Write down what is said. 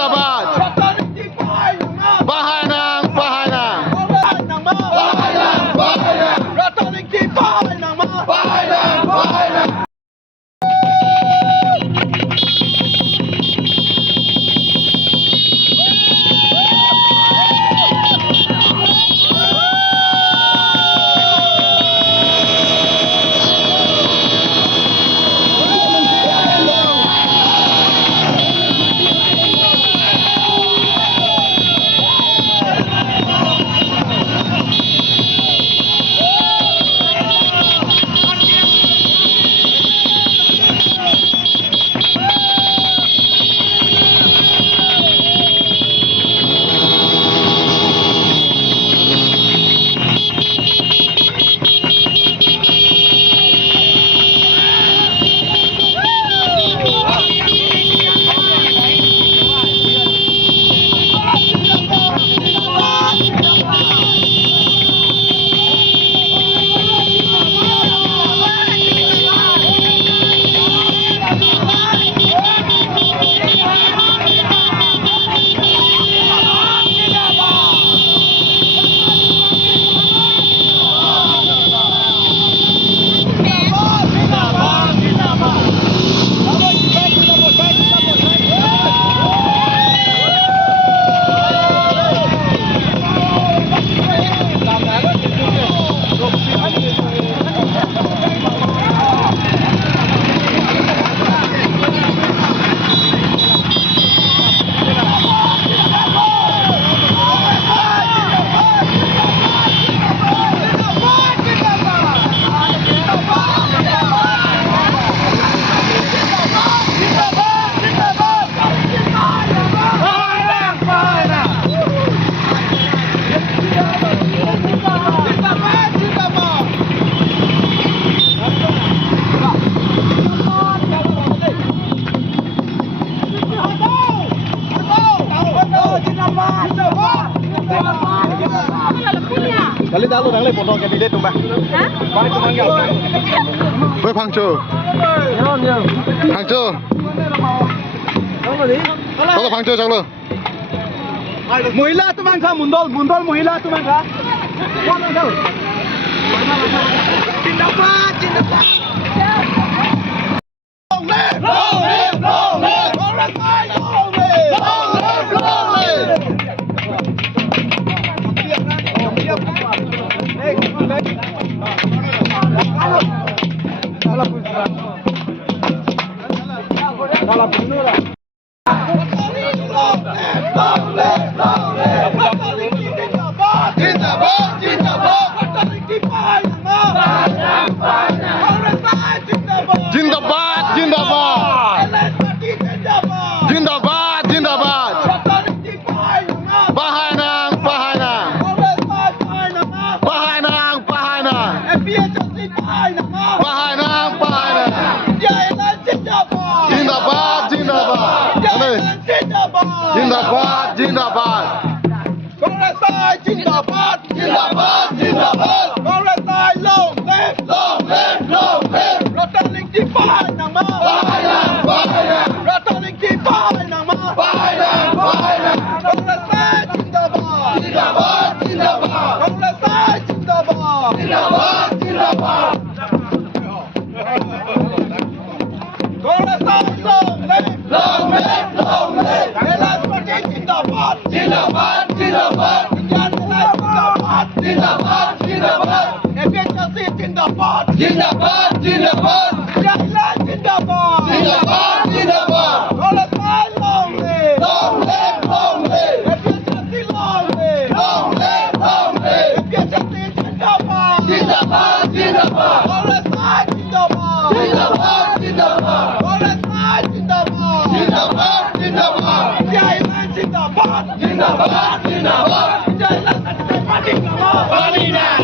जिंदाबाद Bahanang Bahanang Kali dah lu nang foto kandidat tu bah. Bang tu mang yau. Với Pangcho. Pangcho. Có là Pangcho chắc luôn. महिला tu mang kha mundol महिला tu mang kha. Con mang đâu? Jindabad, jindabad. Long live, long live, long live. Long live, long live. Long live, long live. Jindabad, jindabad. Jindabad, jindabad. Bahanang, bahanang. Bahanang, bahanang. Bahanang, bahanang. Jindabad, jindabad. Jindabad, jindabad. Jindabad, jindabad, jindabad. Long live, long live, long live. Bahanang, bahanang. Bahanang, bahanang. Jindabad, jindabad. Jindabad, jindabad. Long live, long live. Jindabad, jindabad. Jindabad, jindabad. Jindabad, jindabad. Jindabad, jindabad. Long live, long live. Long live, long live. Jindabad, jindabad. Jindabad, jindabad. Jindabad, jindabad.